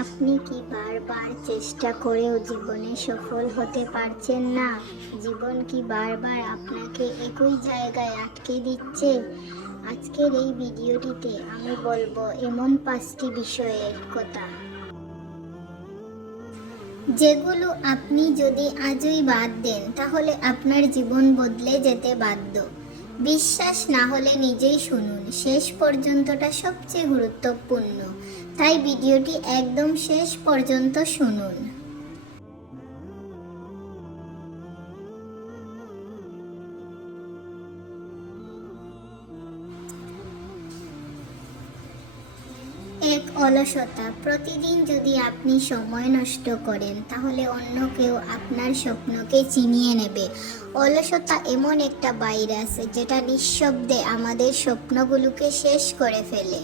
আপনি কি বারবার চেষ্টা করেও জীবনে সফল হতে পারছেন না? জীবন কি বারবার আপনাকে একই জায়গায় আটকে দিচ্ছে? আজকের এই ভিডিওটিতে আমি বলবো এমন 5টি বিষয়ের কথা, যেগুলো আপনি যদি আজই বাদ দেন তাহলে আপনার জীবন বদলে যেতে বাধ্য। বিশ্বাস না হলে নিজেই শুনুন, শেষ পর্যন্তটা সবচেয়ে গুরুত্বপূর্ণ, তাই ভিডিওটি একদম শেষ পর্যন্ত শুনুন। এক, অলসতা। প্রতিদিন যদি আপনি সময় নষ্ট করেন তাহলে অন্য কেউ আপনার স্বপ্নকে ছিনিয়ে নেবে। অলসতা এমন একটা ভাইরাস যেটা নিঃশব্দে আমাদের স্বপ্নগুলোকে শেষ করে ফেলে।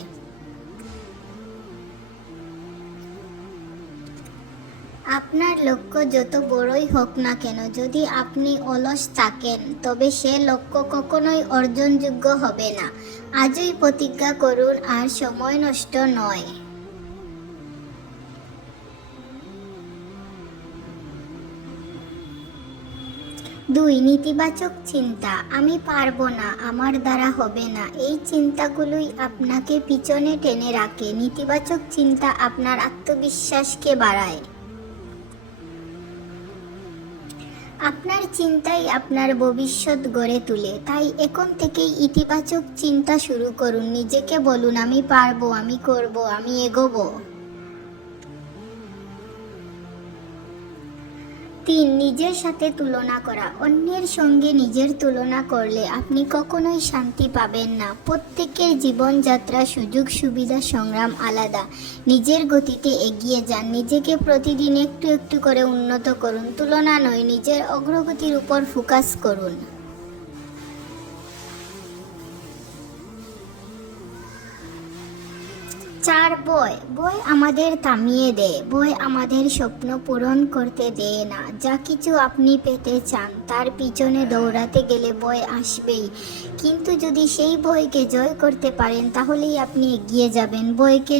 আপনার লক্ষ্য যত বড়ই হোক না কেন, যদি আপনি অলস থাকেন তবে সে লক্ষ্য কখনোই অর্জনযোগ্য হবে না। আজই প্রতিজ্ঞা করুন, আর সময় নষ্ট নয়। 2, নেতিবাচক চিন্তা। আমি পারবো না, আমার দ্বারা হবে না, এই চিন্তাগুলোই আপনাকে পিছনে টেনে রাখে। নেতিবাচক চিন্তা আপনার আত্মবিশ্বাসকে বাড়ায়। আপনার চিন্তাই আপনার ভবিষ্যৎ গড়ে তোলে, তাই এখন থেকেই ইতিবাচক চিন্তা শুরু করুন। নিজেকে বলুন, আমি পারবো, আমি করব, আমি এগোবো। 3, নিজের সাথে তুলনা করা। অন্যের সঙ্গে নিজের তুলনা করলে আপনি কখনোই শান্তি পাবেন না। প্রত্যেকের জীবনযাত্রা, সুযোগ সুবিধা, সংগ্রাম আলাদা। নিজের গতিতে এগিয়ে যান, নিজেকে প্রতিদিন একটু একটু করে উন্নত করুন। তুলনা নয়, নিজের অগ্রগতির উপর ফোকাস করুন। চার, বই আমাদের থামিয়ে দেয়। বই আমাদের স্বপ্ন পূরণ করতে দেয় না। যা কিছু আপনি পেতে চান তার পিছনে দৌড়াতে গেলে বই আসবেই, কিন্তু যদি সেই বইকে জয় করতে পারেন তাহলেই আপনি এগিয়ে যাবেন। বইকে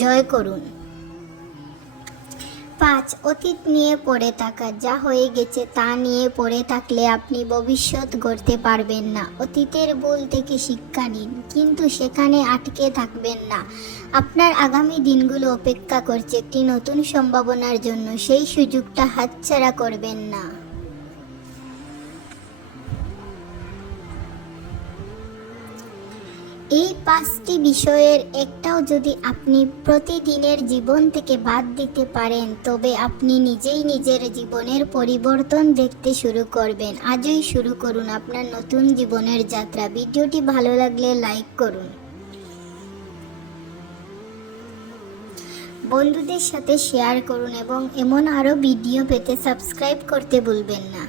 জয় করুন। 5, অতীত নিয়ে পড়ে থাকা। যা হয়ে গেছে তা নিয়ে পড়ে থাকলে আপনি ভবিষ্যৎ গড়তে পারবেন না। অতীতের ভুল থেকে শিক্ষা নিন, কিন্তু সেখানে আটকে থাকবেন না। আপনার আগামী দিনগুলো অপেক্ষা করছে একটি নতুন সম্ভাবনার জন্য, সেই সুযোগটা হাতছাড়া করবেন না। এই 5টি বিষয়ের একটাও যদি আপনি প্রতিদিনের জীবন থেকে বাদ দিতে পারেন তবে আপনি নিজেই নিজের জীবনের পরিবর্তন দেখতে শুরু করবেন। আজই শুরু করুন আপনার নতুন জীবনের যাত্রা। ভিডিওটি ভালো লাগলে লাইক করুন, বন্ধুদের সাথে শেয়ার করুন এবং এমন আরও ভিডিও পেতে সাবস্ক্রাইব করতে ভুলবেন না।